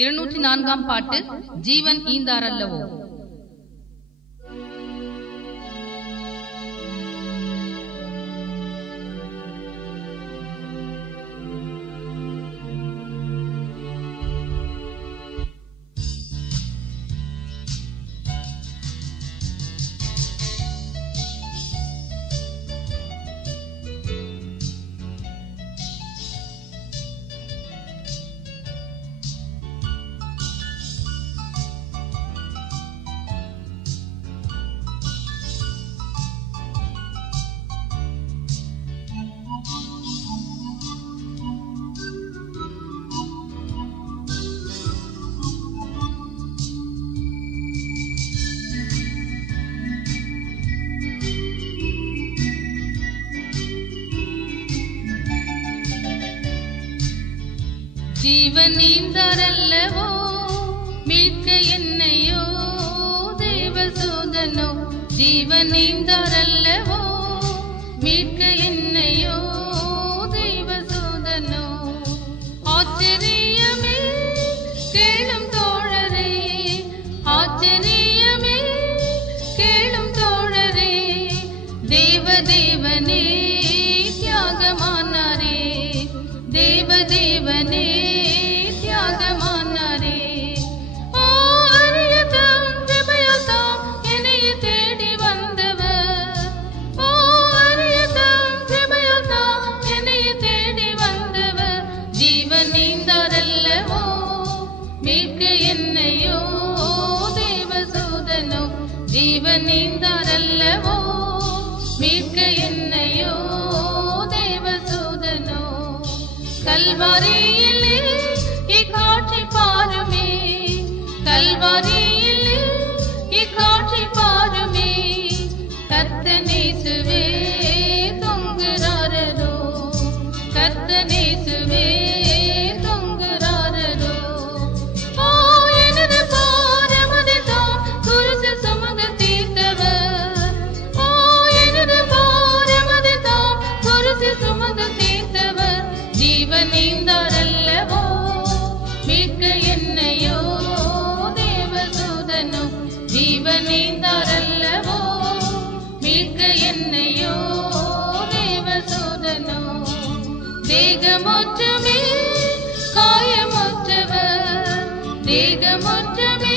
204 பாட்டு. ஜீவன் ஈந்தாரல்லவோ. ஜீவன் ஈந்தாரல்லவோ, மீட்க என்னையோ தேவசூதனோ. ஜீவன் ஈந்தாரல்லவோ, மீட்க என்னையோ தேவசூதனோ. ஆச்சரியமே கேளும் தோழரே, ஆச்சரியமே கேளும் தோழரே. தேவதேவனே தியாகமானாரே, தேவதேவனே தியாகமானாரே. ஓ அரியதாம் கிருபையால்தாம் என்னை தேடி வந்தவர். ஓ அரியதாம் கிருபையால்தாம் என்னை தேடி வந்தவர். ஜீவன் ஈந்தாரல்லவோ, மீட்க என்னையோ தேவசூதனோ. ஜீவன் ஈந்தாரல்லவோ, மீட்க என்னையோ தேவசூதனோ. கல்வாரியிலே இக்காட்சி பாருமே, கல்வாரியிலே இக்காட்சி பாருமே. கர்த்தனேசுவே தொங்குறாரோ, கர்த்தனேசுவே தொங்குறாரோ. ஓ எனது பாரமதைத்தான் குருசு சுமந்து தீர்த்தவர். ஓ எனது பாரமதைத்தான் குருசு சுமந்து தீர்த்தவர். ஜீவன் ஈந்தாரல்லவோ, மீட்க என்னையோ தேவசூதனோ. ஜீவன் ஈந்தாரல்லவோ, மீட்க என்னையோ தேவசூதனோ. தேகமுற்றமே காயமுற்றவர், தேகமுற்றமே